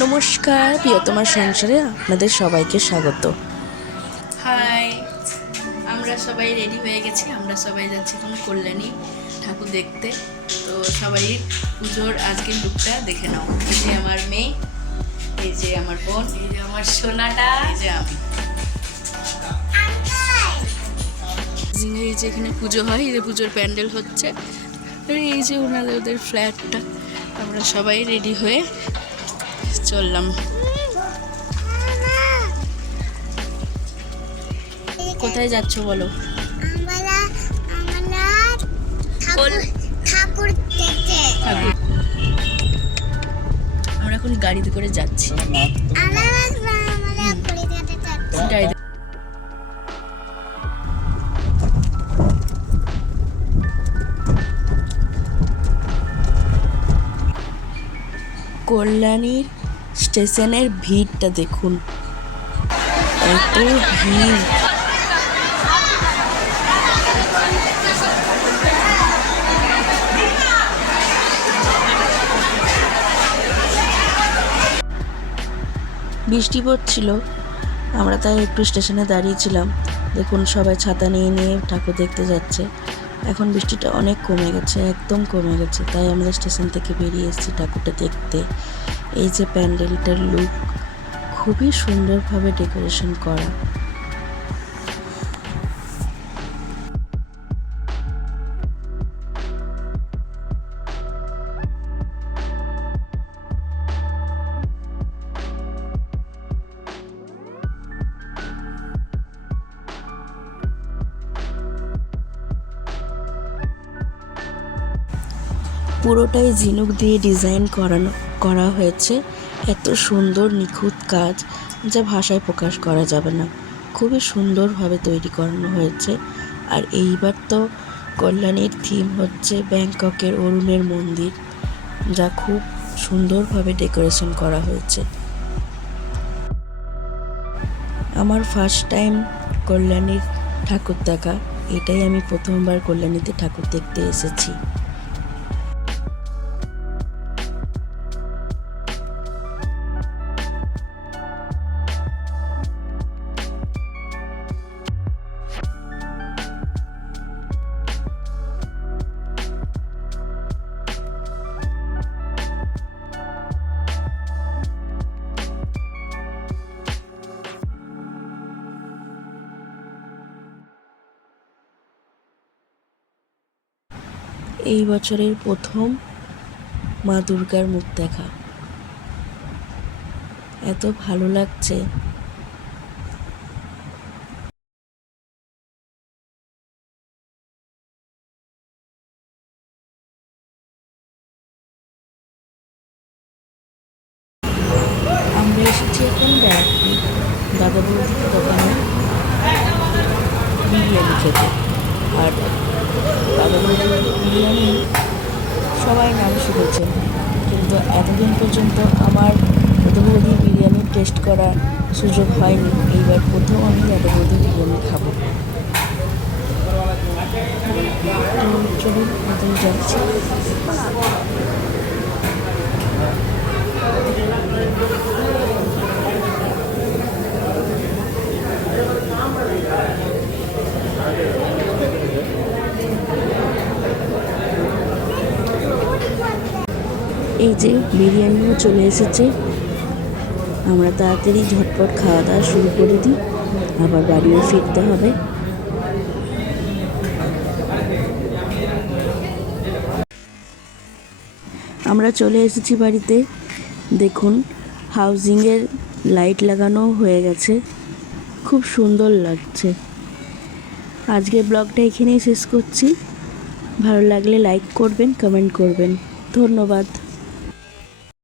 নমস্কার প্রিয়তমার সংসারে আপনাদের সবাইকে স্বাগত। হাই, আমরা সবাই রেডি হয়ে গেছি, আমরা সবাই যাচ্ছি এখন কল্যাণী ঠাকুর দেখতে। তো সবাই পুজোর আজকের লুকটা দেখে নাও। এই যে আমার মেয়ে, এই যে আমার বোন, এই যে আমার সোনাটা, এই যে আমি। এই যে এখানে পুজো হয়, এই যে পুজোর প্যান্ডেল হচ্ছে। এই যে ওনাদের ওদের ফ্ল্যাটটা আমরা সবাই রেডি হয়ে চললাম। কোথায় যাচ্ছ বলো? আমরা আমরা এখন গাড়িতে করে যাচ্ছি। গাড়িতে কল্যাণীর স্টেশনের ভিড়টা দেখুন। এত ভিড়। বৃষ্টি পড়ছিল। আমরা তাই একটু স্টেশনে দাঁড়িয়েছিলাম। দেখুন, সবাই ছাতা নিয়ে নিয়ে ঠাকুর দেখতে যাচ্ছে। এখন বৃষ্টিটা অনেক কমে গেছে, একদম কমে গেছে। তাই আমরা স্টেশন থেকে বেরিয়ে এসেছি ঠাকুরটা দেখতে। এই যে প্যান্ডেলটার লুক খুবই সুন্দরভাবে ডেকোরেশন করা। পুরোটাই ঝিনুক দিয়ে ডিজাইন করানো, করা হয়েছে। এত সুন্দর, নিখুঁত কাজ যা ভাষায় প্রকাশ করা যাবে না। খুবই সুন্দরভাবে তৈরি করানো হয়েছে। আর এইবার তো কল্যাণীর থিম হচ্ছে ব্যাংককের অরুণের মন্দির, যা খুব সুন্দরভাবে ডেকোরেশন করা হয়েছে। আমার ফার্স্ট টাইম কল্যাণীর ঠাকুর দেখা এটাই আমি প্রথমবার কল্যাণীতে ঠাকুর দেখতে এসেছি। এই বছরের প্রথম মা দুর্গার মুখ দেখা। এত ভালো লাগছে। আমরা এসেছি এখন ব্যারাকপুর। দাদা বৌদির দোকানে। বিরিয়ানি খেতে আর বিরিয়ানি সবাই নাম শুনেছেন কিন্তু এতদিন পর্যন্ত আমার দাদা বৌদির বিরিয়ানি টেস্ট করার সুযোগ হয়নি। এইবার প্রথম আমি দাদা বৌদির বিরিয়ানি খাব। চলুন যাচ্ছি। এই যে বিরিয়ানিও চলে এসেছে। আমরা তাড়াতাড়ি ঝটপট খাওয়া দাওয়া শুরু করে দিই। আবার বাড়িও ফিরতে হবে। আমরা চলে এসেছি বাড়িতে। দেখুন, হাউজিংয়ের লাইট লাগানো হয়ে গেছে। খুব সুন্দর লাগছে। আজকের ব্লগটা এখানেই শেষ করছি। ভালো লাগলে লাইক করবেন, কমেন্ট করবেন। ধন্যবাদ।